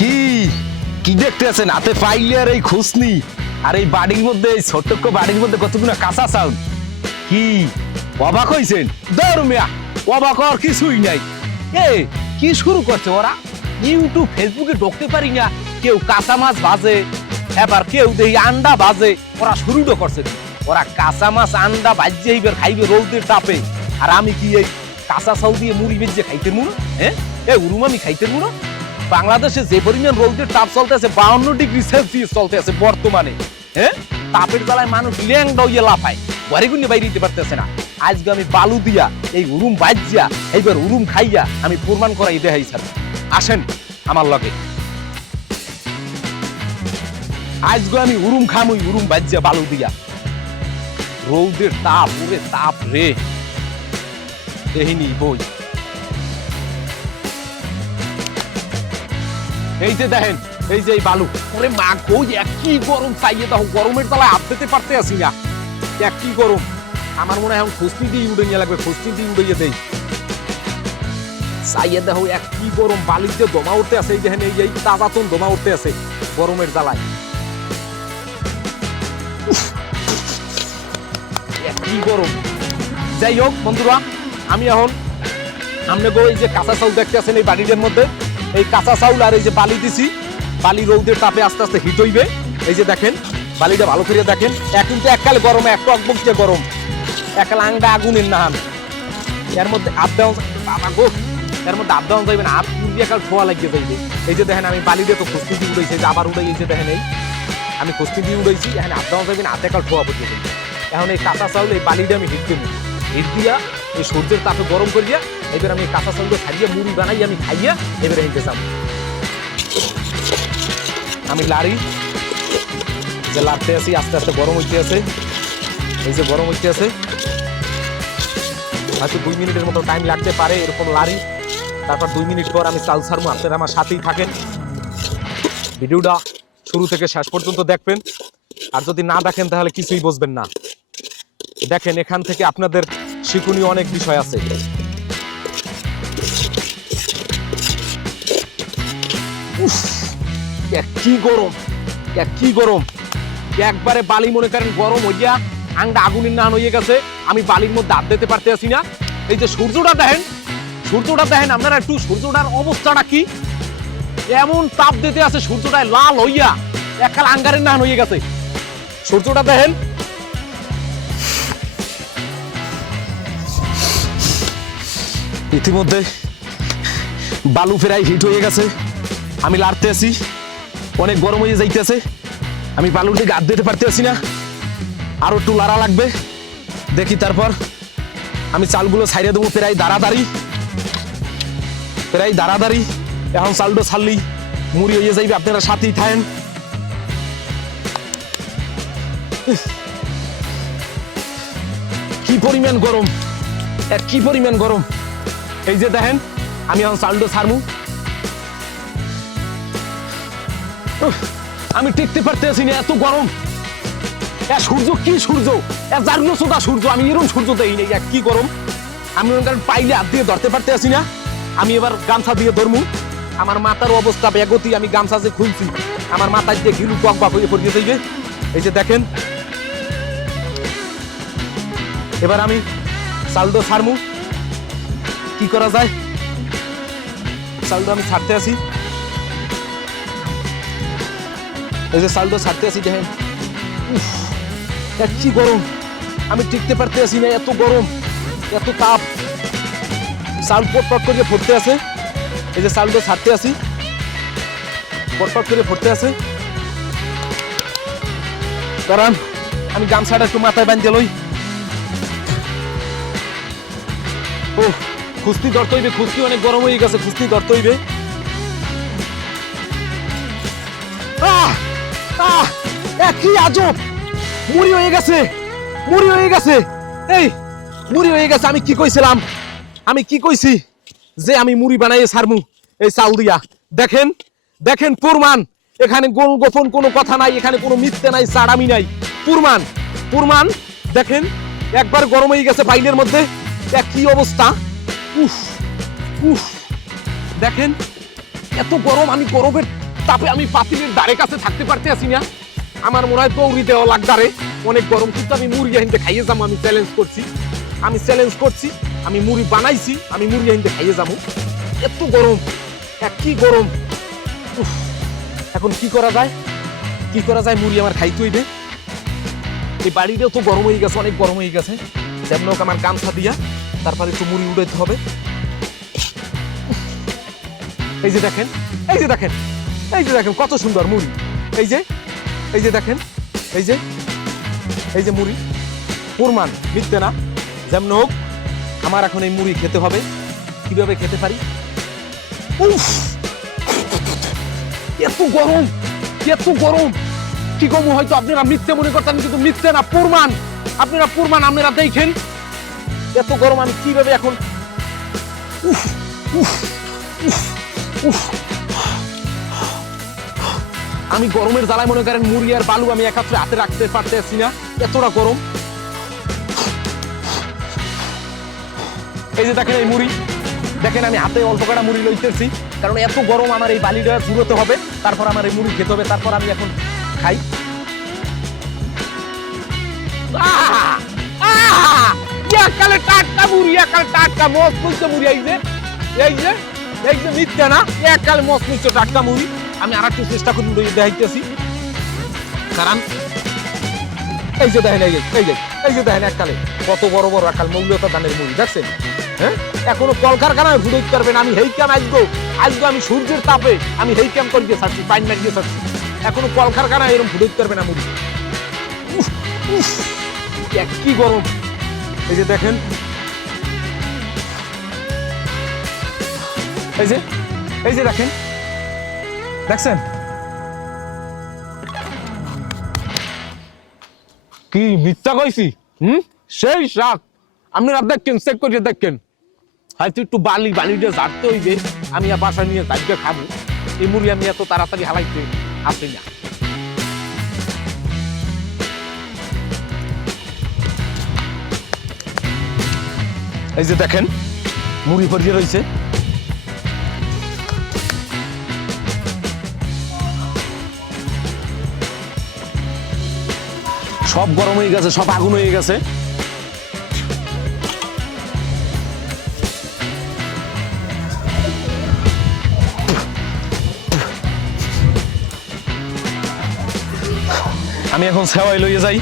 কি কি দেখতে আছেন হাতে ফাইলে আর এই খুসনি আর এই বাড়ির মধ্যে এই ছোট্ট বাড়ির মধ্যে কতগুলো কাঁচা চাউল কি অবাক হইছেন দৌড় মিয়া অবাক হওয়ার কিছুই নাই এ কি শুরু করছে ওরা ইউটিউব ফেসবুকে ঢুকতে পারি না কেউ কাঁচা মাছ ভাজে এবার কেউ দেখি আন্ডা ভাজে ওরা শুরুটা করছে ওরা কাঁচা মাছ আন্ডা ভাজছে এইবার খাইবে রৌদের তাপে আর আমি কি এই কাঁচা চাউল দিয়ে মুড়ি ভেজে খাইতে মুড়ো হ্যাঁ এ উরুম আমি খাইতে মুড়ো বাংলাদেশে যে পরিমাণ রৌদের তাপ চলতে আছে 52 ডিগ্রি সেলসিয়াস চলতে আছে বর্তমানে হ্যাঁ তাপের জ্বালায় মানুষ ল্যাংডা হইয়া লাফায় ঘরে গুনে বাইরে দিতে পারতেছে না আজকে আমি বালু দিয়া এই উরুম ভাজিয়া এইবার উরুম খাইয়া আমি প্রমাণ করাই দেখাই স্যার আসেন আমার লগে আজকে আমি উরুম খামুই উরুম ভাজিয়া বালু দিয়া রৌদের তাপ ওরে তাপ রে দেহিনি বই এই যে দেখেন এই যে এই বালু ওরে মা কই একই গরম চাইয়ে দাও গরমের তলায় হাত দিতে পারতে আসি না একই গরম আমার মনে হয় এখন খুস্তি দিয়ে উড়ে নিয়ে লাগবে খুস্তি দিয়ে উড়ে দেই চাইয়ে দেখো একই গরম বালিতে দমা উঠতে আছে এই দেখেন এই যে তাজাতন দমা উঠতে আছে গরমের জ্বালায় একই গরম যাই হোক বন্ধুরা আমি এখন সামনে গো এই যে কাঁচা চাউল দেখতে আছেন এই বাড়িটার মধ্যে এই কাঁচা চাউল আর এই যে বালি দিছি বালি রৌদের তাপে আস্তে আস্তে হিট হইবে এই যে দেখেন বালিটা ভালো করে দেখেন কিন্তু এককালে গরমে এক টকবক যে গরম এককালে আংটা আগুনের নাহান এর মধ্যে আপ ডাউন বাবা গো এর মধ্যে আপ ডাউন যাইবে না আপ পুরিয়ে কাল ছোঁয়া লাগিয়ে যাইবে এই যে দেখেন আমি বালি দিয়ে তো খুস্তি দিয়ে উড়াইছি যে আবার উড়াই এই যে দেখেন এই আমি খুস্তি দিয়ে উড়াইছি এখানে আপ ডাউন যাইবে না হাতে কাল ছোঁয়া পড়তে যাইবে এখন এই কাঁচা চাউল এই বালিটা আমি হিট দেবো হিট দিয়া এই সূর্যের তাপে গরম করিয়া এবার আমি কাঁচা চাউল খাইয়া মুড়ি বানাই আমি খাইয়া এবারে হেঁটে যাব আমি লাড়ি যে লাড়তে আছি আস্তে আস্তে গরম হইতে আছে এই যে গরম হইতে আছে হয়তো 2 মিনিটের মতো টাইম লাগতে পারে এরকম লাড়ি তারপর 2 মিনিট পর আমি চাল ছাড়বো আপনারা আমার সাথেই থাকেন ভিডিওটা শুরু থেকে শেষ পর্যন্ত দেখবেন আর যদি না দেখেন তাহলে কিছুই বুঝবেন না দেখেন এখান থেকে আপনাদের শিক্ষণীয় অনেক বিষয় আছে কি গরম কি গরম একবারে বালি মনে করেন গরম হইয়া আংটা আগুনের নান হয়ে গেছে আমি বালির মধ্যে হাত দিতে পারতে আসি না এই যে সূর্যটা দেখেন আপনারা একটু সূর্যটার অবস্থাটা কি এমন তাপ দিতে আছে সূর্যটায় লাল হইয়া এককাল আঙ্গারের নান হয়ে গেছে সূর্যটা দেখেন ইতিমধ্যে বালু ফেরাই হিট হয়ে গেছে আমি লাড়তে আছি অনেক গরম হয়ে যাইতেছে আমি বালুর দিকে হাত দিতে পারতে আছি না আরো একটু লাড়া লাগবে দেখি তারপর আমি চালগুলো ছাইড়ে দেবো প্রায় দাঁড়াদাঁড়ি এখন চালটা ছাড়লি মুড়ি হয়ে যাইবে আপনারা সাথেই থাকেন কি পরিমাণ গরম এই যে দেখেন আমি এখন চালটা ছাড়মু আমি টিকতে পারতে আছি না এত গরম সূর্য কি সূর্য জারলো সোদা সূর্য আমি এরকম সূর্য দেই নাই কি গরম আমি পাইলে হাত দিয়ে ধরতে পারতে আছি না আমি এবার গামছা দিয়ে ধরমু আমার মাথার অবস্থা বেগতি আমি গামছা যে খুলছি আমার মাথায় দিয়ে ঘিলু টকবাক হয়ে পড়িয়ে যাইবে এই যে দেখেন এবার আমি চালটা ছাড়মু কি করা যায় চালটা আমি ছাড়তে আছি এই যে চালটা ছাড়তে আছি দেখেন কি গরম আমি টিকতে পারতে আছি না এত গরম এত তাপ চাল পটপট করে ফুটতে আছে এই যে চালটা ছাড়তে আছি পটপট করে ফুটতে আছে কারণ আমি গামছাটা একটু মাথায় বাঁধিয়ে লই ও খুস্তি ধরতে হইবে খুস্তি অনেক গরম হয়ে গেছে খুস্তি ধরতে হইবে কি আজব মুড়ি হয়ে গেছে এই মুড়ি হয়ে গেছে আমি কি কইছি যে আমি মুড়ি বানাইয়ে ছাড়মু এই চাউল দিয়া দেখেন প্রমাণ এখানে গোপন কোনো কথা নাই এখানে কোনো মিথ্যে নাই চাড়ামি নাই প্রমাণ দেখেন একবার গরম হয়ে গেছে বাইলের মধ্যে কি অবস্থা দেখেন এত গরম আমি গরমের তাপে আমি পাতিলের ধারে কাছে থাকতে পারতে আসি না। আমার মনে হয় দৌড়ি দেওয়া লাগদারে, অনেক গরম, কিন্তু আমি মুড়ি হিন্দে খাইয়ে যাবো। আমি চ্যালেঞ্জ করছি, আমি মুড়ি বানাইছি, আমি মুড়ি হিন্দে খাইয়ে যাবো। এত গরম, কি গরম। উফ, এখন কি করা যায়, মুড়ি আমার খাইতে হইবে। এই বাড়িটাও তো গরম হয়ে গেছে, অনেক গরম হয়ে গেছে। যেমন হোক আমার গামছা দিয়া তারপরে একটু মুড়ি উঠাইতে হবে। এই যে দেখেন, কত সুন্দর মুড়ি। এই যে দেখেন, এই যে মুড়ি, প্রমাণ মিথ্যে না। যেমন হোক আমার এখন এই মুড়ি খেতে হবে। কিভাবে খেতে পারি? উফ, এত গরম, কি কম, হয়তো আপনারা মিথ্যে মনে করতেন, কিন্তু মিথ্যে না, প্রমাণ। আপনারা দেখেন এত গরম, আমি কিভাবে এখন। উফ উফ উফ উফ, আমি গরমের জ্বালায় মনে করেন মুড়ি আর বালু আমি একাত্রে হাতে রাখতে পারতেছি না, এতটা গরম। এই যে দেখেন এই মুড়ি, দেখেন আমি হাতে অল্প কটা মুড়ি লইতেছি, কারণ এত গরম আমার এই বালিটা চুড়োতে হবে, তারপর আমার এই মুড়ি খেতে হবে, তারপর আমি এখন খাই। একালে টাটকা মুড়ি, টাটকা মস্ত মুড়ি মুড়ি। এই যে মিথ্যা না, একালে মস্ত টাটকা মুড়ি। আমি আর একটু চেষ্টা করি দেখাইতেছি, কারণ এই যে দেখেন, এই যে দেখেন একালে কত বড় একাল মৌলতা ধানের মুড়ি, দেখছেন? হ্যাঁ, এখনো কলকারখানায় ঘুরতে পারবেন। আমি হেই কাম আসবো আমি সূর্যের তাপে আমি হেই কাম করিয়ে থাকছি, পাইন মারিয়ে থাকছি, এখনো কলকারখানায় এরকম ঘুরতে পারবে না মুড়ি। কি গরম। এই যে দেখেন, এই যে দেখেন, দেখছেন কি মিথ্যা কইছি? সেই শাক আপনারা দেখেন, চেক করে দেখেন। হয়তো একটু বালিটা ঝাড়তে হইবে, আমি বাসা নিয়ে যাইতে খাবো। এই মুড়ি আমি এত তাড়াতাড়ি হালাইতে আসি না। এই যে দেখেন মুড়ি ভরিয়ে রয়েছে। সব গরম হয়ে গেছে, সব আগুন হয়ে গেছে। আমি এখন সেওয়াই লইয়ে যাই।